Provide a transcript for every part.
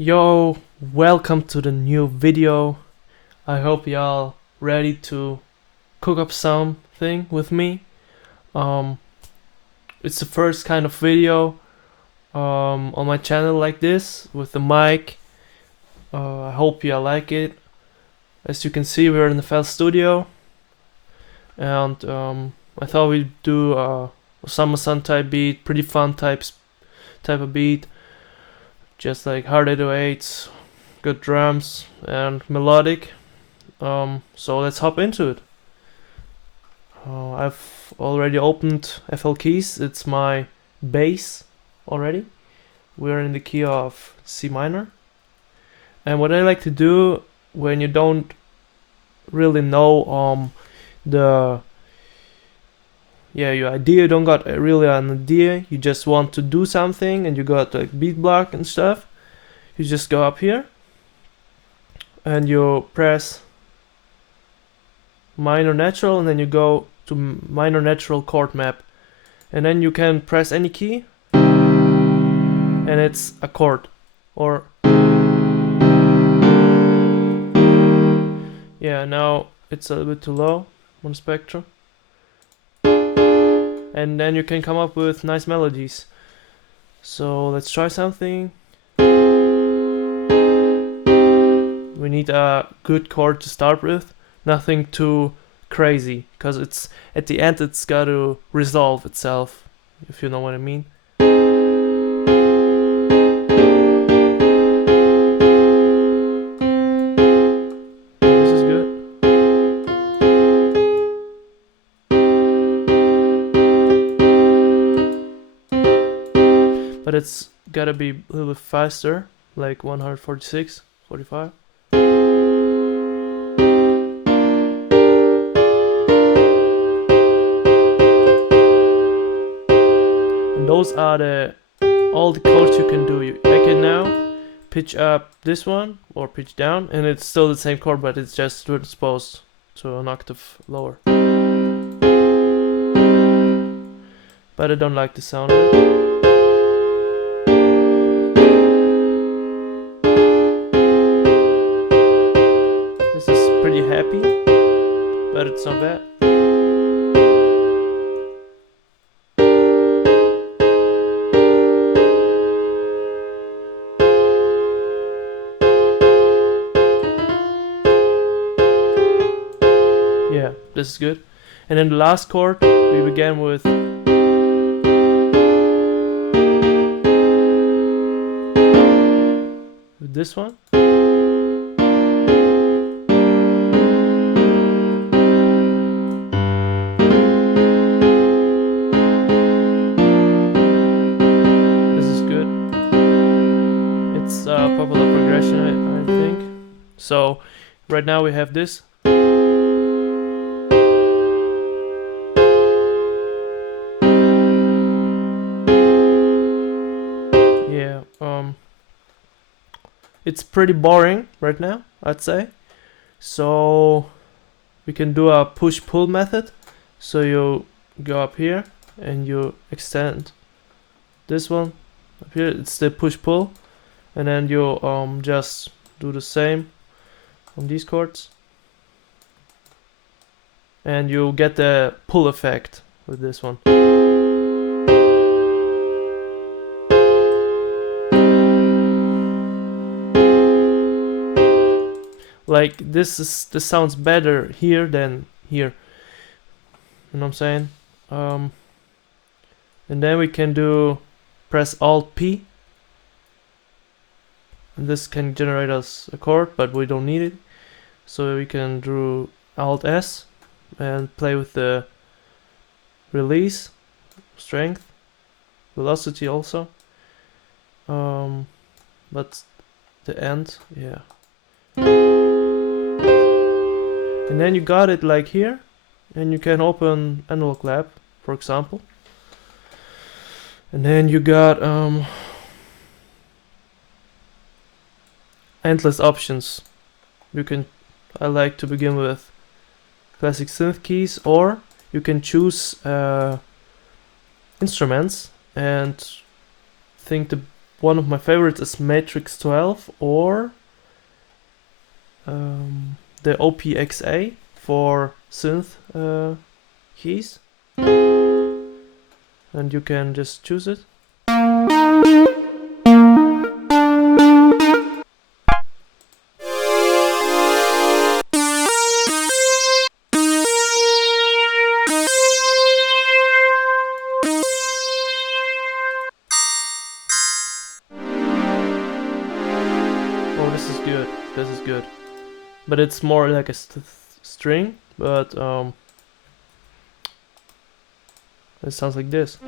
Yo, welcome to the new video. I hope y'all ready to cook up something with me. It's the first kind of video on my channel like this with the mic. I hope y'all like it. As you can see, we're in the FL Studio, and I thought we'd do a summer sun type beat, pretty fun type of beat. Just like hard 808s, good drums, and melodic. So let's hop into it. I've already opened FL Keys. It's my bass already. We're in the key of C minor. And what I like to do when you don't really know your idea, you don't got really an idea, you just want to do something and you got like beat block and stuff, you just go up here and you press minor natural and then you go to minor natural chord map, and then you can press any key and it's a chord. Or yeah, now it's a little bit too low on spectrum. And then you can come up with nice melodies. So let's try something. We need a good chord to start with, nothing too crazy, because it's at the end it's got to resolve itself, if you know what I mean. This is good. But it's gotta be a little bit faster, like 146, 45. And those are all the chords you can do. I can now pitch up this one or pitch down, and it's still the same chord, but it's just transposed to an octave lower. But I don't like the sound of it. Pretty happy, but it's not bad. Yeah, this is good. And then the last chord, we began with this one. Popular progression, I think. So right now we have this. Yeah, it's pretty boring right now, I'd say. So we can do a push-pull method. So you go up here and you extend this one up here. It's the push-pull. And then you just do the same on these chords, and you get the pull effect with this one. Like this sounds better here than here. You know what I'm saying? And then we can do press Alt P. And this can generate us a chord, but we don't need it. So we can do Alt S and play with the release, strength, velocity also. But the end, yeah. And then you got it like here, and you can open Analog Lab, for example. And then you got endless options. I like to begin with classic synth keys, or you can choose instruments and think the one of my favorites is Matrix 12 or the OPXA for synth keys, and you can just choose it. Oh, this is good. This is good. But it's more like a string, but it sounds like this.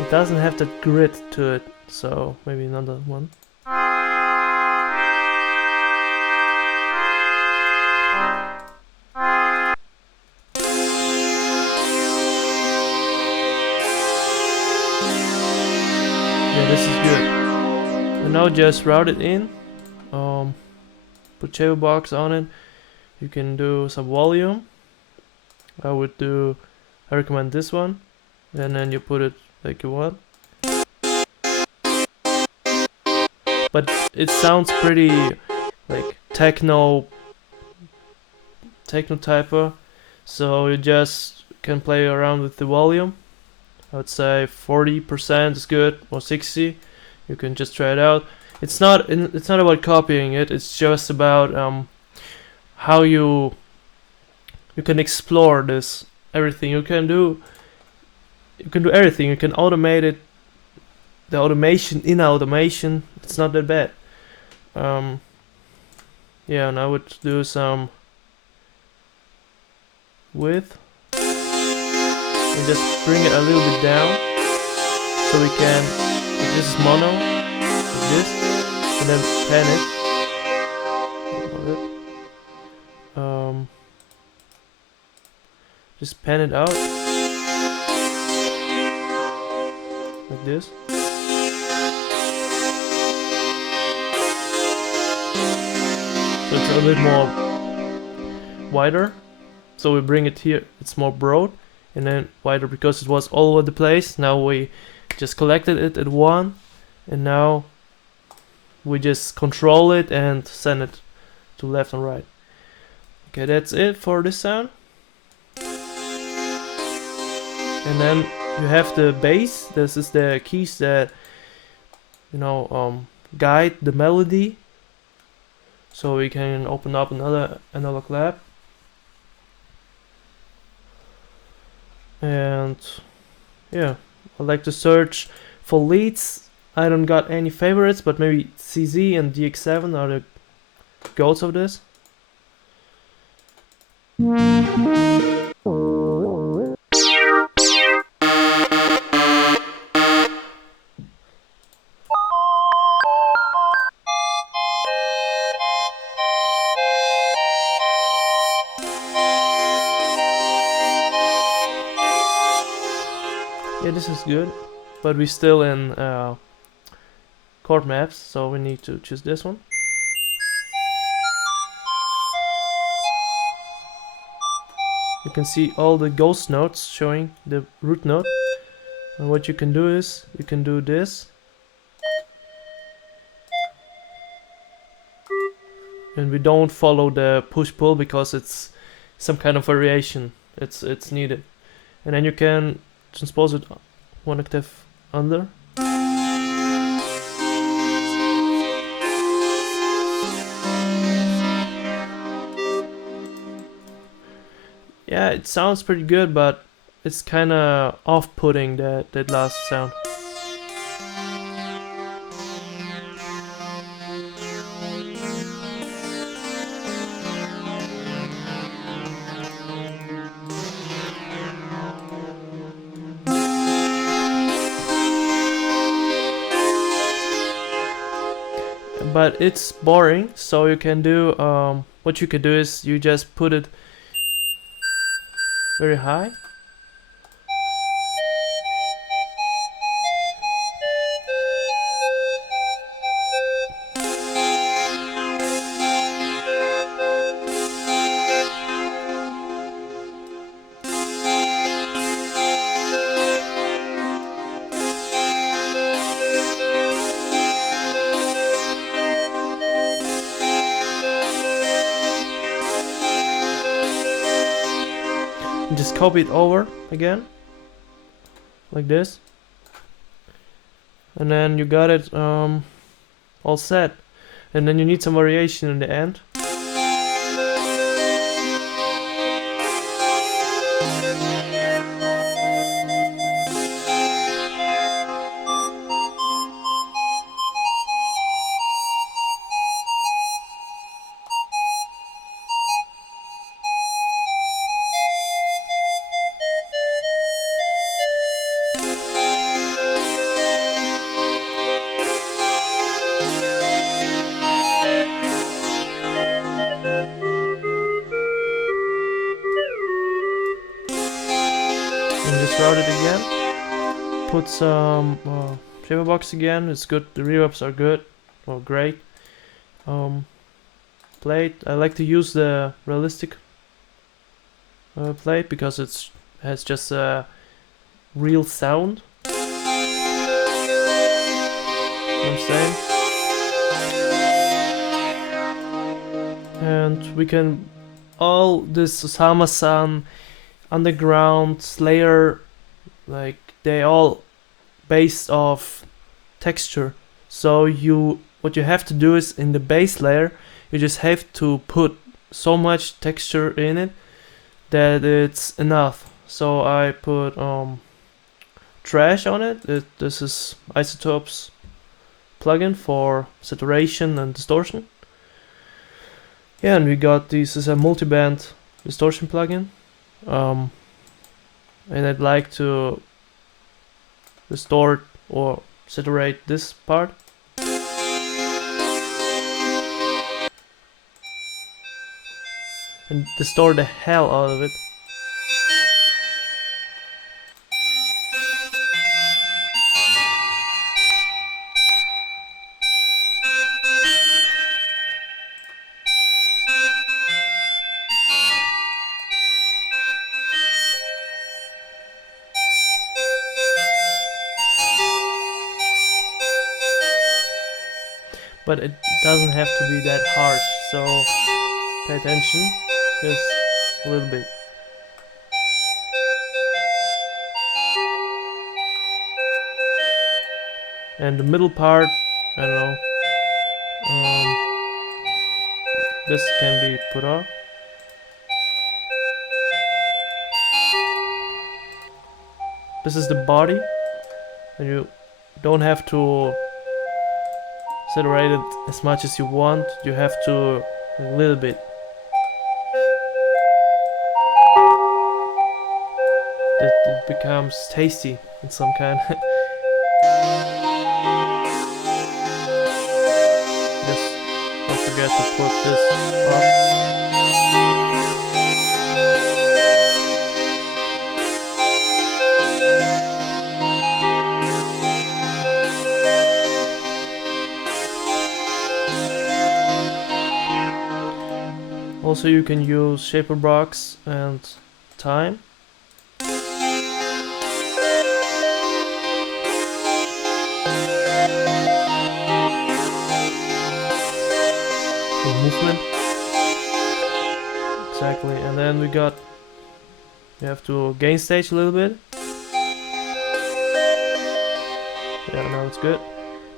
It doesn't have that grit to it, so maybe another one. Yeah, this is good. And now just route it in. Put cherry box on it. You can do some volume. I recommend this one. And then you put it like you want. But it sounds pretty like techno typer. So you just can play around with the volume. I would say 40% is good, or 60. You can just try it out. It's not about copying it. It's just about how you can explore this. Everything you can do everything. You can automate it. The automation in automation. It's not that bad. Yeah, and I would do some width. And just bring it a little bit down, so we can, if this is mono, like this, and then pan it. Just pan it out, like this. So it's a little bit more wider. So we bring it here, it's more broad. And then wider because it was all over the place. Now we just collected it at one, and now we just control it and send it to left and right. Okay, that's it for this sound. And then you have the bass. This is the keys that guide the melody. So we can open up another clap. And yeah, I like to search for leads. I don't got any favorites, but maybe CZ and DX7 are the goats of this. Yeah, this is good, but we're still in chord maps, so we need to choose this one. You can see all the ghost notes showing the root note, and what you can do is you can do this, and we don't follow the push-pull because it's some kind of variation. It's needed, and then you can transpose it one octave under. Yeah, it sounds pretty good, but it's kinda off-putting, that last sound. But it's boring, so you can do what you can do is you just put it very high. And just copy it over again, like this, and then you got it all set. And then you need some variation in the end. And just route it again. Put some shaper box again. It's good. The reverbs are good or great. Plate. I like to use the realistic plate because it has just a real sound. You know what I'm saying? And we can all this Osama-san, Underground, Slayer, like they all based off texture. So what you have to do is in the base layer you just have to put so much texture in it that it's enough. So I put trash on it. This is Isotope's plugin for saturation and distortion. Yeah, and we got this is a multiband distortion plugin. And I'd like to distort or saturate this part. And distort the hell out of it. But it doesn't have to be that harsh, so pay attention, just a little bit. And the middle part, I don't know, this can be put off. This is the body, and you don't have to saturate it as much as you want, you have to a little bit. It becomes tasty in some kind. Just don't forget to put this off. Also you can use shaper box and time. Movement. Exactly, and then you have to gain stage a little bit. Yeah, now it's good.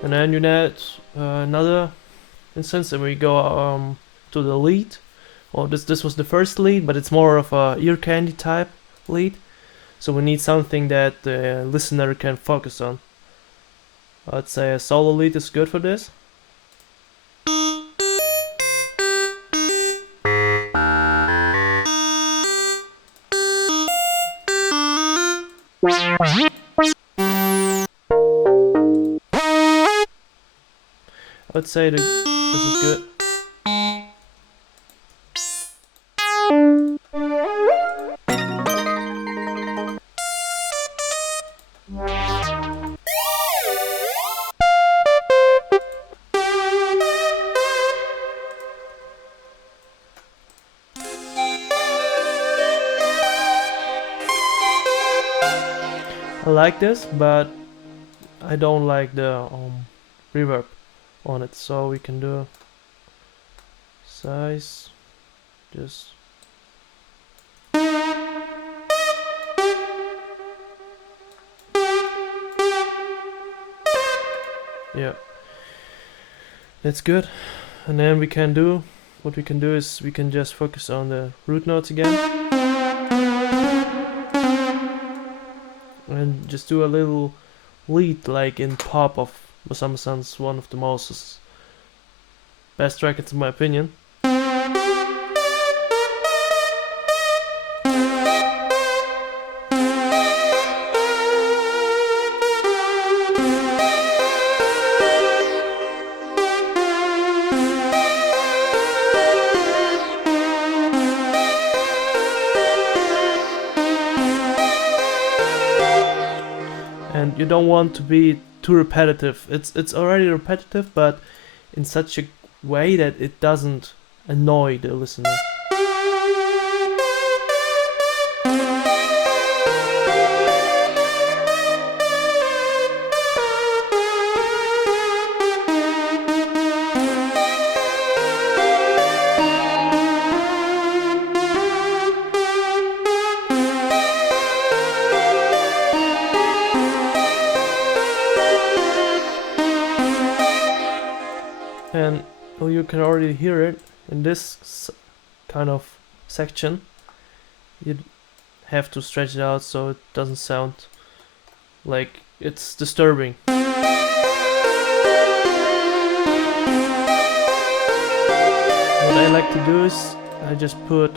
And then you need another instance, and we go to the lead. Well, this was the first lead, but it's more of a ear candy type lead. So we need something that the listener can focus on. I'd say a solo lead is good for this. I'd say this is good. I like this, but I don't like the reverb on it, so we can do size just Yeah, that's good. And then what we can do is we can just focus on the root notes again. And just do a little lead like in Pop of Masama-san's one of the most best records in my opinion. And you don't want to be too repetitive. It's already repetitive, but in such a way that it doesn't annoy the listener. And well, you can already hear it in this kind of section. You have to stretch it out so it doesn't sound like it's disturbing. What I like to do is I just put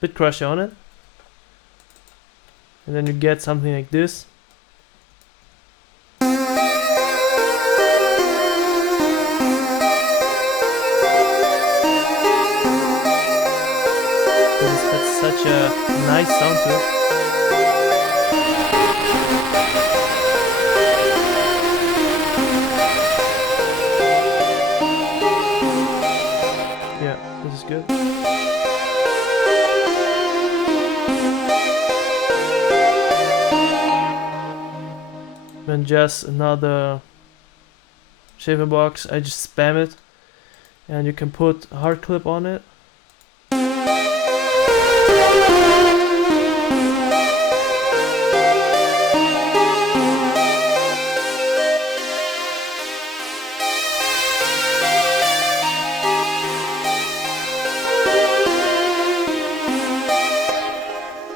bit crusher on it, and then you get something like this. That's such a nice sound to it. Yeah, this is good. And just another shaver box, I just spam it, and you can put a hard clip on it.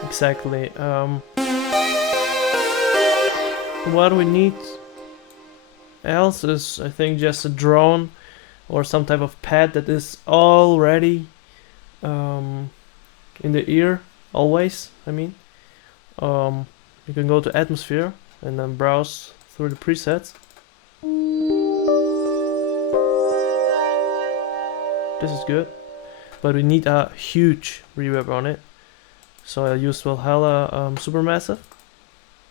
Exactly. What we need else is, I think, just a drone or some type of pad that is already in the ear, always. I mean, you can go to Atmosphere and then browse through the presets. This is good, but we need a huge reverb on it. So I used Valhalla Supermassive.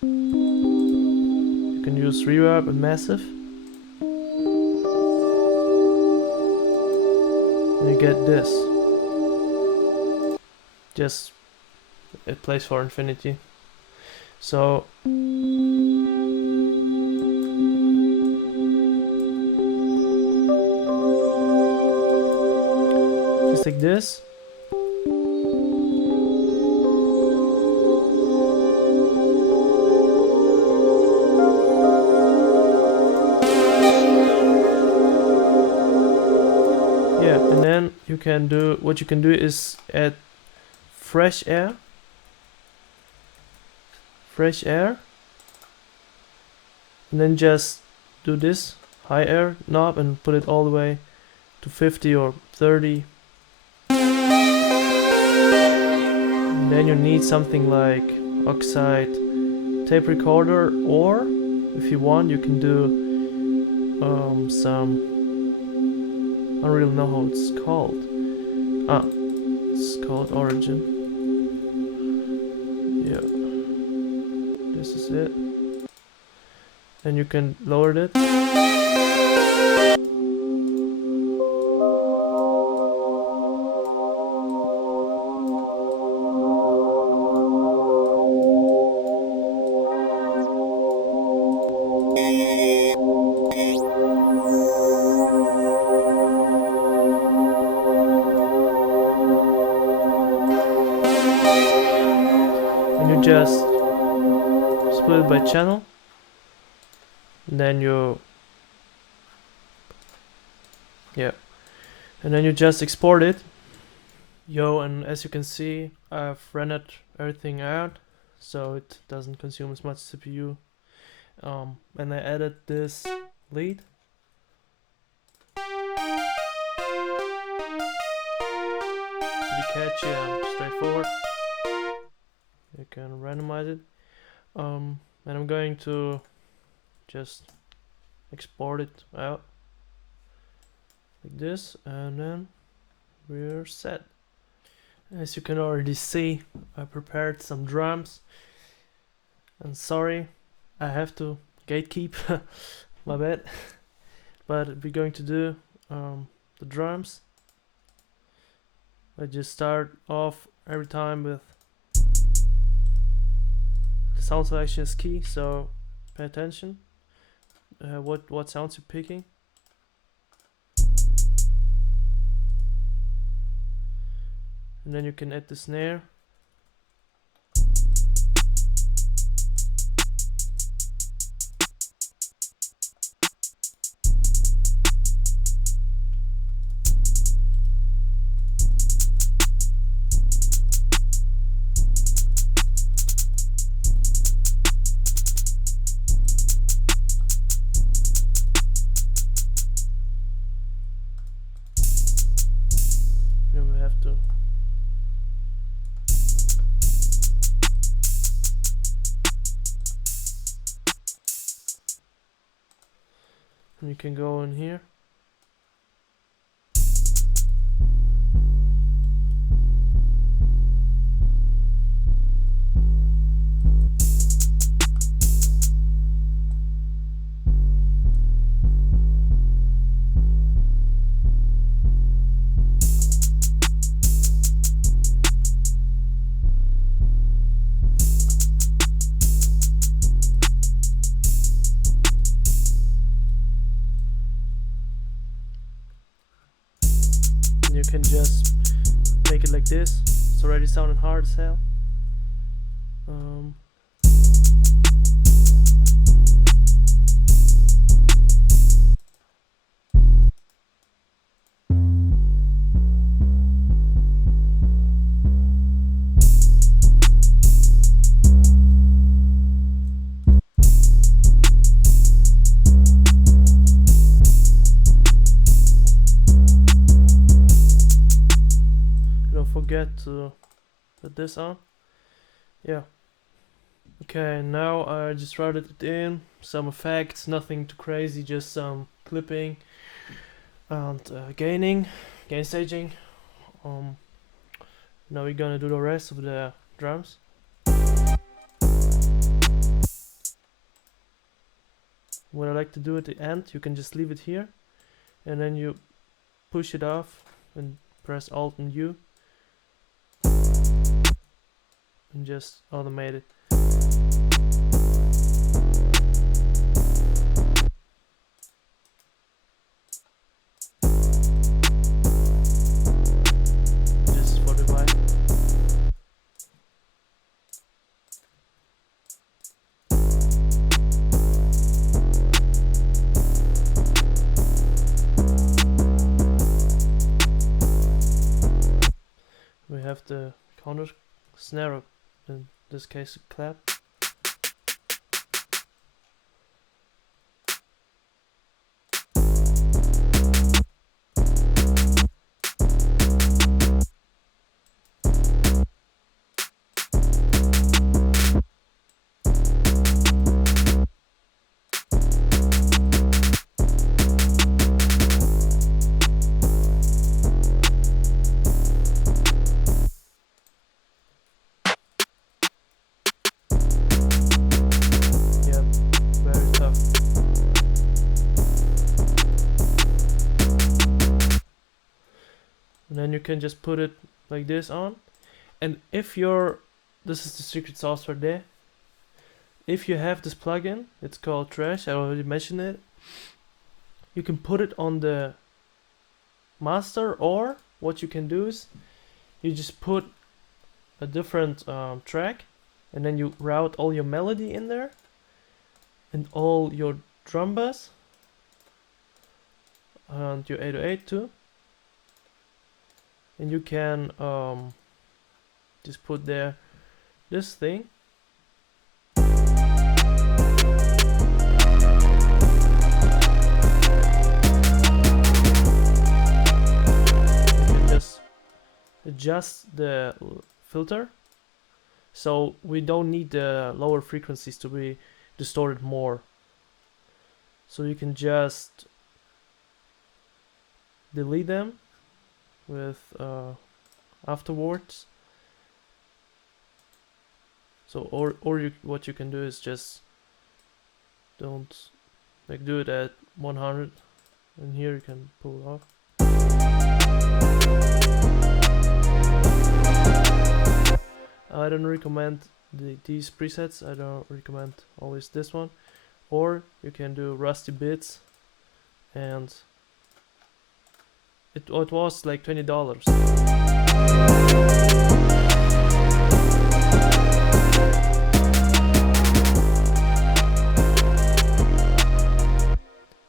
You can use reverb and massive. And you get this. Just it plays for infinity. So just like this. Yeah, and then you can do what you can do is add fresh air, and then just do this high air knob and put it all the way to 50 or 30. And then you need something like oxide tape recorder, or if you want, you can do some, I don't really know how it's called. It's called Origin. Yeah, this is it. And you can lower it. And you just split it by channel, and then you and then you just export it. And as you can see, I've rendered everything out, so it doesn't consume as much CPU. And I added this lead. Pretty catchy and straightforward. You can randomize it. And I'm going to just export it out like this, and then we're set. As you can already see, I prepared some drums, and sorry, I have to gatekeep, my bad. But we're going to do the drums. I just start off every time with the sound selection is key, so pay attention what sounds you're picking. And then you can add the snare. And we have to and you can go in here. You can just make it like this. It's already sounding hard as hell. Don't forget to put this on. Yeah. Okay, now I just routed it in. Some effects, nothing too crazy, just some clipping and gain staging. Now we're gonna do the rest of the drums. What I like to do at the end, you can just leave it here, and then you push it off and press Alt and U, and just automate it. Just for the vibe. We have the counter snare, in this case a clap. And then you can just put it like this on. And if this is the secret sauce right there. If you have this plugin, it's called Trash, I already mentioned it. You can put it on the master, or what you can do is you just put a different track and then you route all your melody in there and all your drum bass and your 808 too, and you can just put there this thing. Adjust the filter, so we don't need the lower frequencies to be distorted more, so you can just delete them with afterwards. So what you can do is just don't do it at 100, and here you can pull it off. I don't recommend these presets. I don't recommend always this one. Or you can do rusty bits, and it was like $20.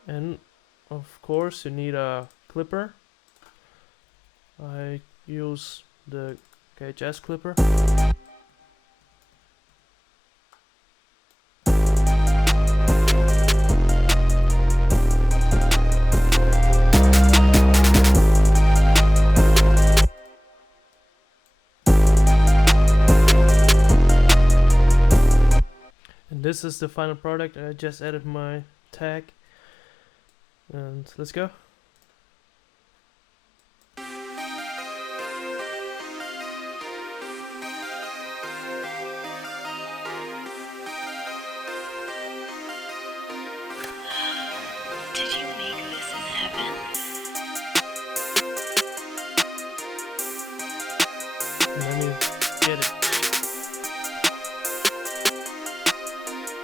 And of course you need a clipper. I use the KHS clipper. And this is the final product. I just added my tag, and let's go. Did you make this in heaven? And then you get it.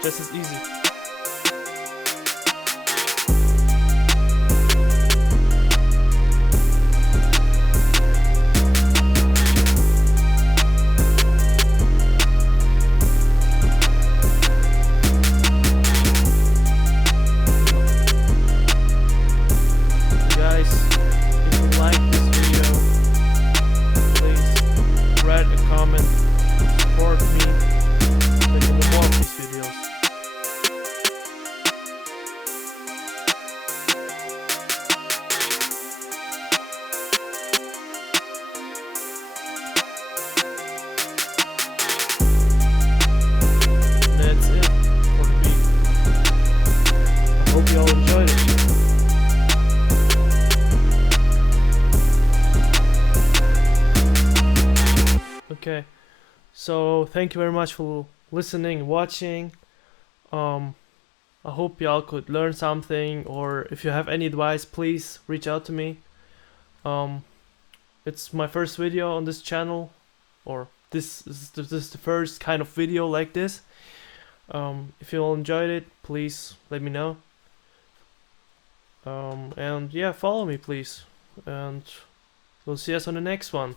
Just as easy. Guys, if you like this video, please write a comment, support me, making more of these videos. That's it for the beat. I hope you all enjoyed it. Okay, so thank you very much for listening and watching. I hope y'all could learn something, or if you have any advice, please reach out to me. It's my first video on this channel, or this is the first kind of video like this. If you all enjoyed it, please let me know. And yeah, follow me please, and we'll see us on the next one.